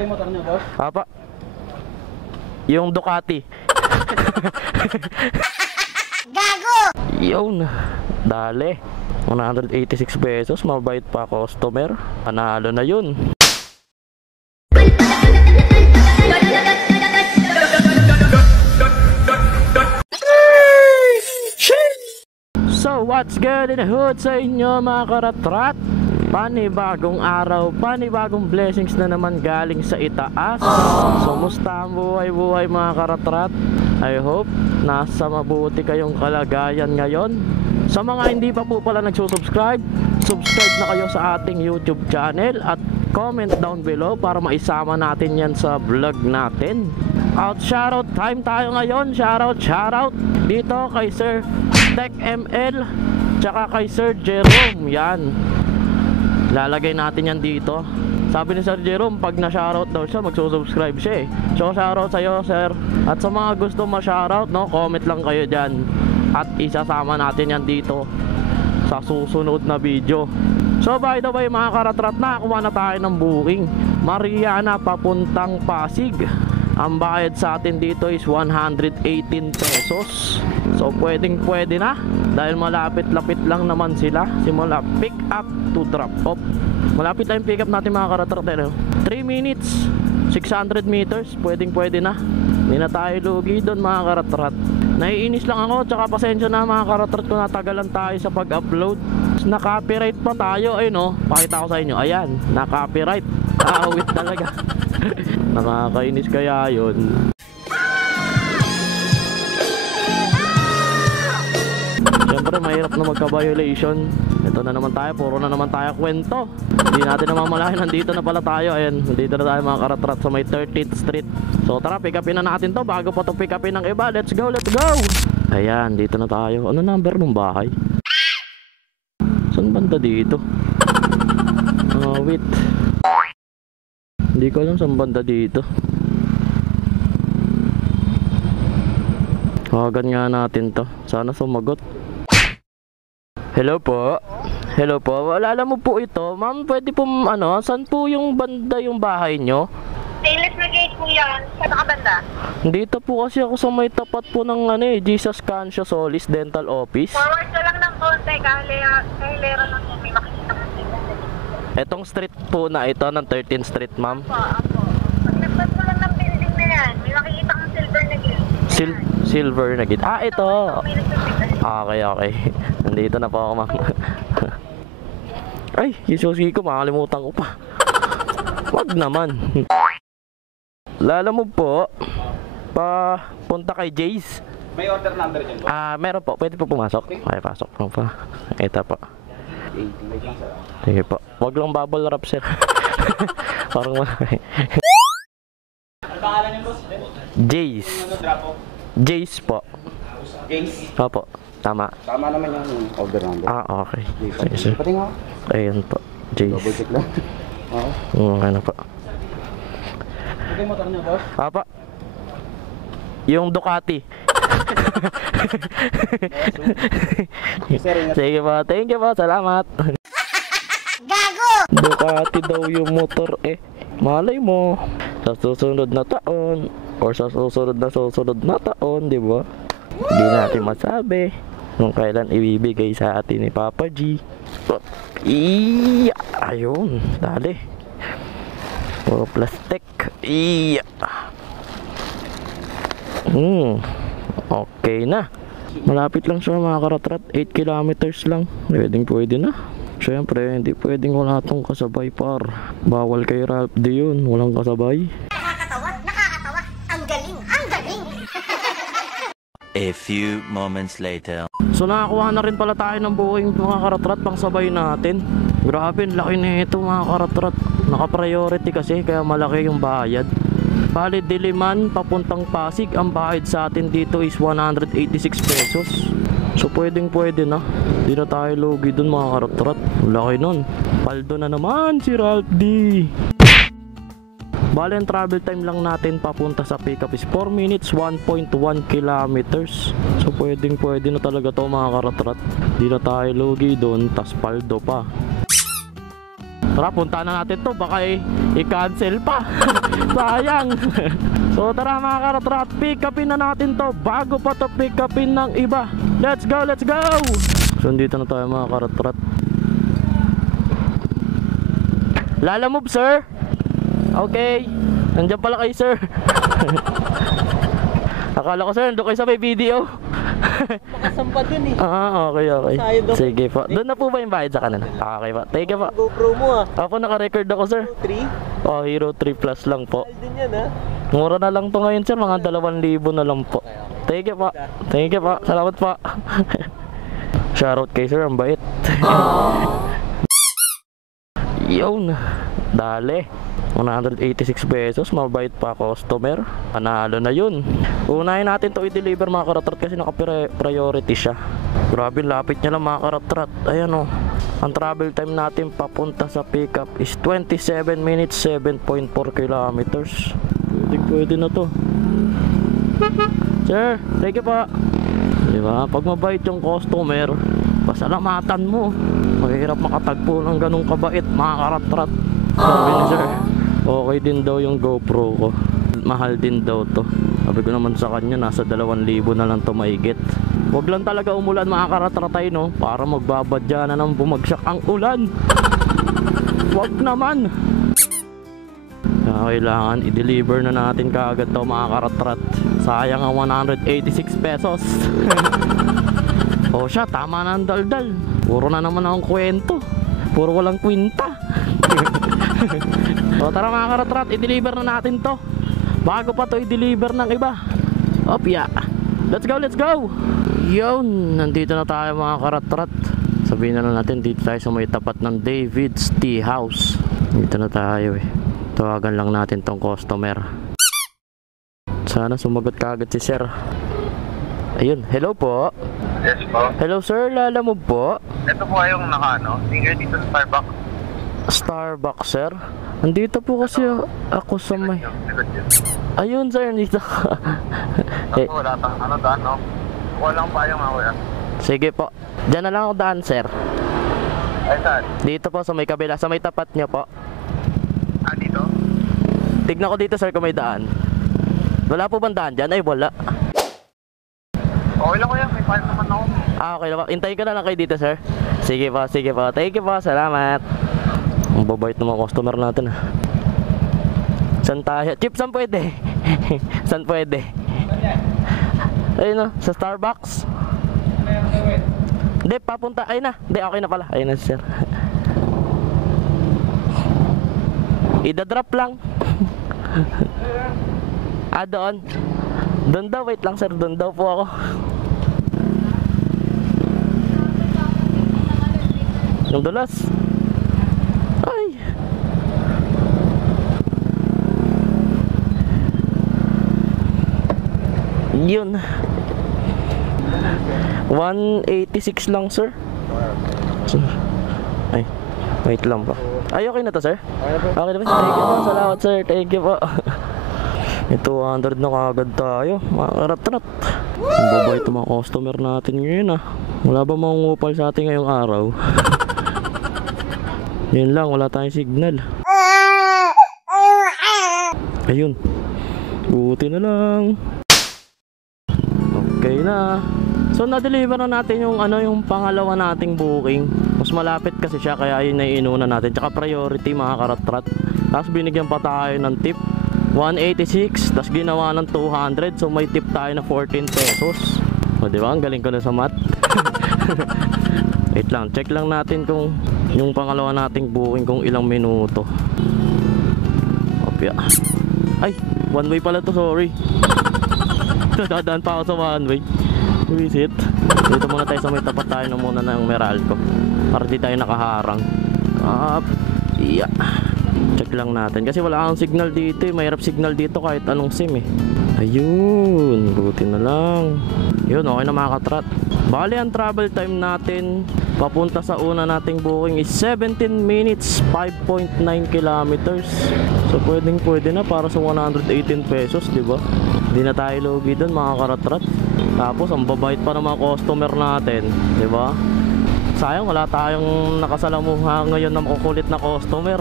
Ito yung motor niyo, boss? Apa? Yung Ducati. Gago! Yun. Dali. 186 pesos. Mabait pa customer. Panalo na yun. So what's good in the hood sa inyo mga karatrat? Panibagong araw, panibagong blessings na naman galing sa itaas. So musta ang buhay-buhay mga karatrat? I hope nasa mabuti kayong kalagayan ngayon. Sa mga hindi pa po pala nagsusubscribe, subscribe na kayo sa ating YouTube channel at comment down below para maisama natin yan sa vlog natin. Shoutout time tayo ngayon. Shoutout dito kay Sir Tech ML tsaka kay Sir Jerome. Yan, lalagay natin yan dito. Sabi ni Sir Jerome, pag na-shoutout daw siya, magsusubscribe siya eh. So shoutout sa'yo, sir. At sa mga gusto ma-shoutout, no, comment lang kayo dyan at isasama natin yan dito sa susunod na video. So by the way mga karatrat, nakakuha na tayo ng booking Mariana papuntang Pasig. Ang bayad sa atin dito is 118 pesos. So pwedeng pwede na dahil malapit-lapit lang naman sila. Simula pick up to drop off. Malapit lang yung pick up natin mga karatrat. 3 minutes, 600 meters. Pwedeng pwede na. Hindi na tayo lugi doon mga karatrat. Naiinis lang ako, tsaka pasensya na mga karatrat kung natagalan tayo sa pag-upload. Na-copyright pa tayo, ayun o. Pakita ko sa inyo, ayan, na-copyright. Awit talaga. Nakakainis kaya yun. Siyempre mahirap na magka-violation. Ito na naman tayo, puro na naman tayo kwento. Hindi natin namamalayan, nandito na pala tayo. Ayan, nandito na tayo mga karatrat sa may 13th Street. So tara, pick upin na natin to bago pa to pick upin ng iba. Let's go, let's go! Ayan, dito na tayo. Ano number ng bahay? Saan banda dito? Wait. Hindi ko alam saan banda dito. Hagan nga natin to. Sana sumagot. Hello po. Hello po. Alala mo po ito. Ma'am, pwede po ano, saan po yung banda yung bahay nyo? Stainless na gate po yan. Saan ka banda? Dito po kasi ako sa may tapat po ng ano eh, Jesus Cansha Solis Dental Office. Forward ka lang ng konti. Kahilera lang po. May makikita ka dito. Etong street po na ito ng 13th Street, ma'am. Apo. Paglapat mo lang ng building na yan, may makikita kang silver na gate. Silver na gate. Ah, ito. May nagsasabi. Okay, okay. Nandito na po ako, ma'am. Ay, yung susi ko, makalimutan ko pa. Wag naman. Lala mo po, punta kay Jace. May order number dyan, boss? Meron po. Pwede po pumasok. Okay, pasok po pa. Ito po. 80, wait lang, sir. Sige po. Wag lang bubble wrap, sir. Parang malaki. Ano pangalan niyo, boss? Jace. Ano, drop off? Jace po. Jace? Opo. Tama. Tama naman yung order number. Okay. Sige, sir. Pati nga. Ayan po. Double Jace. check lang. Oo. Ano po. Ito yung motor niyo, boss? Apa? Yung Ducati. Sir, ingat. Sige po. Thank you po. Salamat. Gago! Ducati daw yung motor eh. Malay mo. Sa susunod na taon or sa susunod na taon, di ba? Hindi natin masabi kung kailan ibibigay sa atin ni Papa G. Ayun, dali. Puro plastic. Okay na. Malapit lang siya mga karatrat. 8 kilometers lang. Pwede na. Siyempre, hindi pwedeng wala tong kasabay par. Bawal kay Ralph D yun. Walang kasabay. Nakakatawa. Ang galing. A few moments later. So nakakuha na rin pala tayo ng buking mga karatrat pang sabay natin. Grabe, laki na ito mga karatrat. Naka-priority kasi kaya malaki yung bayad. Bali Diliman papuntang Pasig, ang bayad sa atin dito is 186 pesos. So pwedeng pwede na. Di na tayo lugi dun mga karatrat. Laki nun. Paldo na naman si Ralph D. Bali ang travel time lang natin papunta sa pickup is 4 minutes 1.1 kilometers. So pwedeng pwede na talaga to mga karatrat. Di na tayo lugi dun, tas paldo pa. Tara, punta na natin to. Baka i-cancel pa. Sayang. So tara mga karatrat, pick upin na natin to bago pa to pick upin ng iba. Let's go, let's go. So dito na tayo mga karatrat. Lala move sir. Okay. Nandiyan pala kayo sir. Akala ko sir, nandun kayo sa may video. Makasampa dun eh. Okay, okay. Sayang daw. Sige po. Doon na po ba yung bayad sa kanan? Okay po. Thank you po. GoPro mo ah. Ako naka-record ako sir. 3? Oh, Hero 3 Plus lang po. Mahal din yan ah. Mura na lang to ngayon sir, mga 2,000 na lang po. Thank you po. Thank you po. Salamat po. Shoutout kay sir, ang bait. Yun. Dali. 186 pesos, mabait pa customer. Panalo na yun. Unahin natin to i-deliver mga karatrat kasi naka-priority siya. Grabe, lapit niya lang mga karatrat. Ayan o. Ang travel time natin papunta sa pickup is 27 minutes, 7.4 kilometers. Pwede na to. Sir, thank you po. Diba? Pag mabait yung customer, pasalamatan mo. Mahirap makatagpo ng ganong kabait mga karatrat. Sabi ni sir, okay din daw yung GoPro ko. Mahal din daw to. Sabi ko naman sa kanya, nasa 2,000 na lang to maigit. Huwag lang talaga umulan mga karatratay no, para magbabadya na ng bumagsak ang ulan. Huwag naman. Kailangan i-deliver na natin kaagad to mga karatrat. Sayang ang 186 pesos. O siya, tama na ang daldal. Puro na naman akong kwento. Puro walang kwinta. So tara mga karatrat, i-deliver na natin to bago pa to i-deliver ng iba. Opya. Let's go, let's go. Yun, nandito na tayo mga karatrat. Sabihin na natin, dito tayo sa may tapat ng David's Tea House. Dito na tayo eh. Tawagan lang natin tong customer. Sana sumagot kaagad si sir. Ayun, hello po. Yes po. Hello sir, Lala mo po? Ito po yung finger dito sa Starbucks. Starbucks sir? Andito po kasi ako sa may... Ayun sir, nandito. Ako wala pa. Daan no? Walang pa yung ako yan. Sige po. Diyan na lang ako daan sir. Ay saan? Dito po sa may kabila, sa may tapat niyo po. Ah, dito? Tignan ko dito sir kung may daan. Wala po bang daan dyan? Ay wala. Okay lang ko yan. May file naman ako. Okay lang po. Hintayin ko na lang kayo dito sir. Sige po, sige po. Thank you po, salamat. Ang babait ng mga customer natin ah. Saan tayo? Chip, saan pwede? Saan pwede? Ayun o, sa Starbucks. Hindi, papunta. Ayun na. Hindi, okay na pala. Ayun na sir. Ida-drop lang. Doon. Doon daw, wait lang sir. Doon daw po ako. Yung dulas. Ay. Yun. 186 lang sir. Ay, wait lang po. Ay, okay na to sir? Okay na po. Thank you po. Salamat sir. Thank you po. May 200 na kagad tayo. Mga karatrat. Ang babait ng mga customer natin ngayon ah. Wala ba mangungupal sa atin ngayong araw? Yun lang, wala tayong signal. Ayun. Buti na lang. Okay na. So na-deliver na natin yung yung pangalawa nating booking. Mas malapit kasi siya kaya yun na inuna natin. Tsaka priority mga karatrat. Tapos binigyan pa tayo ng tip 186, tapos ginawa ng 200. So may tip tayo na 14 pesos. O diba? Ang galing ko na sa math. Wait lang, check lang natin kung yung pangalawa nating booking kung ilang minuto. Opya. Ay, one way pala to, sorry. Dadaan pa ako sa one way. Visit. Dito muna tayo sa may tapat tayo na muna ng Meralco para di tayo nakaharang. Yeah. Check lang natin kasi wala akong signal dito eh. Mahirap signal dito kahit anong SIM eh. Ayun, buti na lang. Yun, okay na mga katrat. Bali ang travel time natin papunta sa una nating booking is 17 minutes 5.9 kilometers. So pwede na para sa 118 pesos, di ba? Hindi na tayo lugi doon mga karatrat. Tapos ang babait pa ng mga customer natin, di ba? Sayang wala tayong nakasalamuha ngayon na makukulit na customer.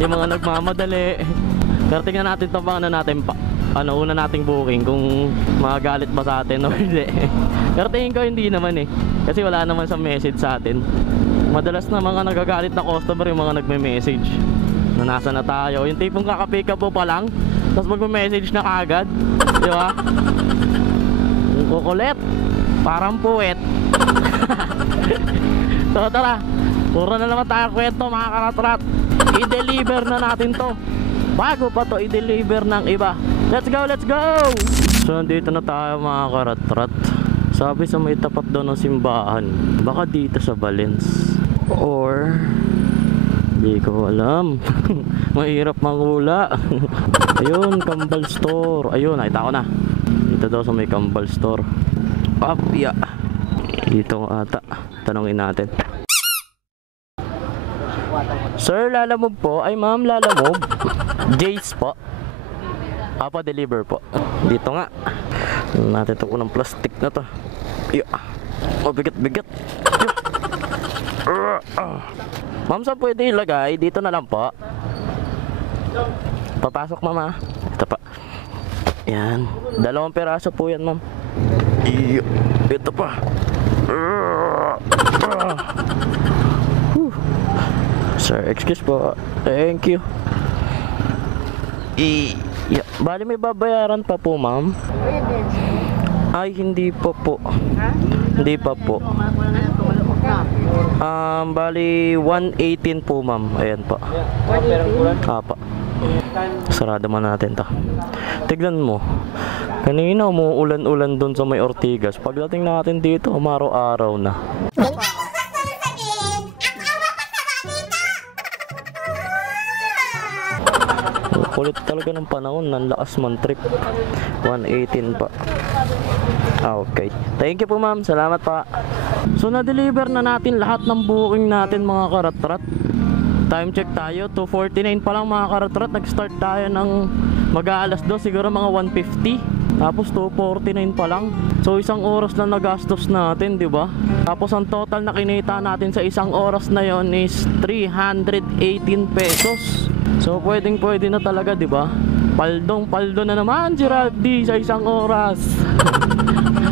Yung mga nagmamadali. Pero tingnan natin itong ano natin pa. Ano una nating booking kung magagalit ba sa atin o hindi. Pero tingin ko hindi naman eh. Kasi wala naman sa message sa atin. Madalas na mga nagagalit na customer yung mga nagme-message na nasa na tayo. Yung tipong kaka-pick up po pa lang tapos magme-message na kagad. Di ba? Yung kukulit. Parang puwet. So tara, puro na naman tayo kwento mga karatrat. I-deliver na natin to bago pa to i-deliver ng iba. Let's go, let's go! So nandito na tayo mga karatrat. Sabi sa may tapat doon ng simbahan, baka dito sa Valens or di ko alam. Mahirap manghula. Ayun, Kambal Store. Ayun, nakita ko na. Dito daw sa may Kambal Store. Papya. Dito ata. Tanungin natin. Sir, lalamove po. Ay ma'am, lalamove. Jace po. Apa deliver po. Dito nga. Natin ito ng plastic na to. Yeah. Oh, bigat-bigat. Ma'am, saan pwede ilagay? Dito na lang po. Papasok mama. Ito pa. Yan. 2 peraso po yan ma'am. Iyo. Ito pa. Sir, excuse po. Thank you. Yeah. Bali may babayaran pa po ma'am. Ay hindi po po. Hindi pa po. Bali 118 po ma'am. Ayan po. 118? Apa. Sarado man natin to. Tignan mo. Kanina umuulan-ulan doon sa may Ortigas. Pagdating natin dito, umaraw-araw na. Kulit talaga ng panahon. Nanlakas man trip. 118 pa. Okay. Thank you po ma'am. Salamat pa. So na-deliver na natin lahat ng booking natin mga karatrat. Time check tayo. 2:49 pa lang mga karatrat. Nag-start tayo ng mag-aalas 2. Siguro mga 1:50. Tapos 2:49 pa lang. So isang oras na nagastos natin, di ba? Tapos ang total na kinita natin sa isang oras na yon is 318 pesos. So pwedeng pwede na talaga, di ba? Paldo na naman si Ralph sa isang oras.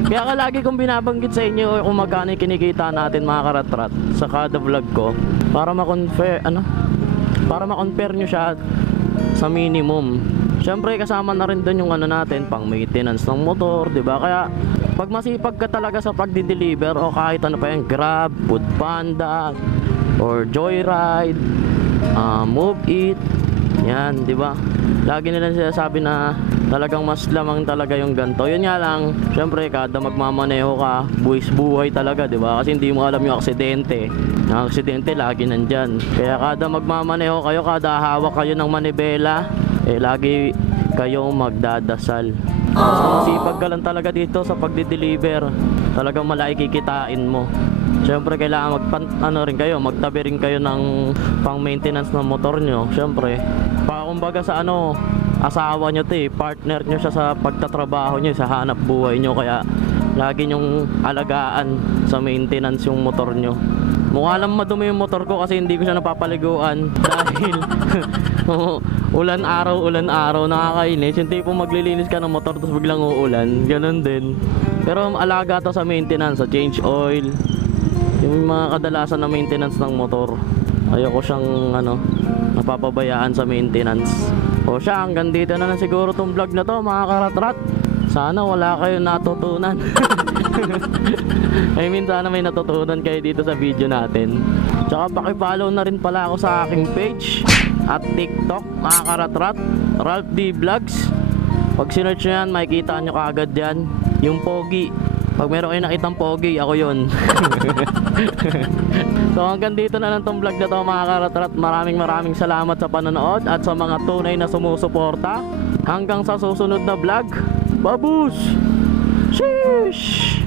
Kaya ka lagi kong binabanggit sa inyo kung magkano kinikita natin mga karatrat sa kada vlog ko para ma-compare nyo siya sa minimum. Syempre kasama na rin doon yung ano natin, pang maintenance ng motor, 'di ba? Kaya pag masipag ka talaga sa pagdi-deliver o kahit ano pa yan, Grab, Foodpanda or Joyride, Move It, yan, 'di ba? Lagi nila sinasabi na talagang mas lamang talaga yung ganto. Yun nga lang, syempre kada magmamaneho ka, buwis buhay talaga, 'di ba? Kasi hindi mo alam yung aksidente. Ang aksidente lagi nandyan. Kaya kada magmamaneho kayo, kada hawak kayo ng manibela, lagi kayong magdadasal. Basta masipag ka lang talaga dito sa pagdi-deliver, talagang malaki kikitain mo. Siyempre kailangan magtabi rin kayo ng pang maintenance ng motor nyo. Siyempre kumbaga sa asawa nyo partner nyo siya sa pagtatrabaho nyo, sa hanap buhay nyo. Kaya lagi nyong alagaan sa maintenance yung motor nyo. Mukha lang madumi yung motor ko kasi hindi ko siya napapaliguan dahil ulan araw nakakainis. Yung tipo maglilinis ka ng motor tapos biglang uulan, ganun din. Pero alaga to sa maintenance, sa change oil, yung mga kadalasan na maintenance ng motor. Ayoko siyang napapabayaan sa maintenance. O siya, hanggang dito na lang siguro tong vlog na to mga karatrat. Sana wala kayo natutunan. I mean, sana may natutunan kayo dito sa video natin. Tsaka paki-follow na rin pala ako sa aking page at TikTok, mga karatrat, Ralph D Vlogs. Pag sinearch nyo yan, makikita nyo kaagad yan yung pogi. Pag meron kayo nakitang pogi, ako yun. So hanggang dito na lang tong vlog na to mga karatrat. Maraming salamat sa panonood at sa mga tunay na sumusuporta. Hanggang sa susunod na vlog. Babus! Sheesh!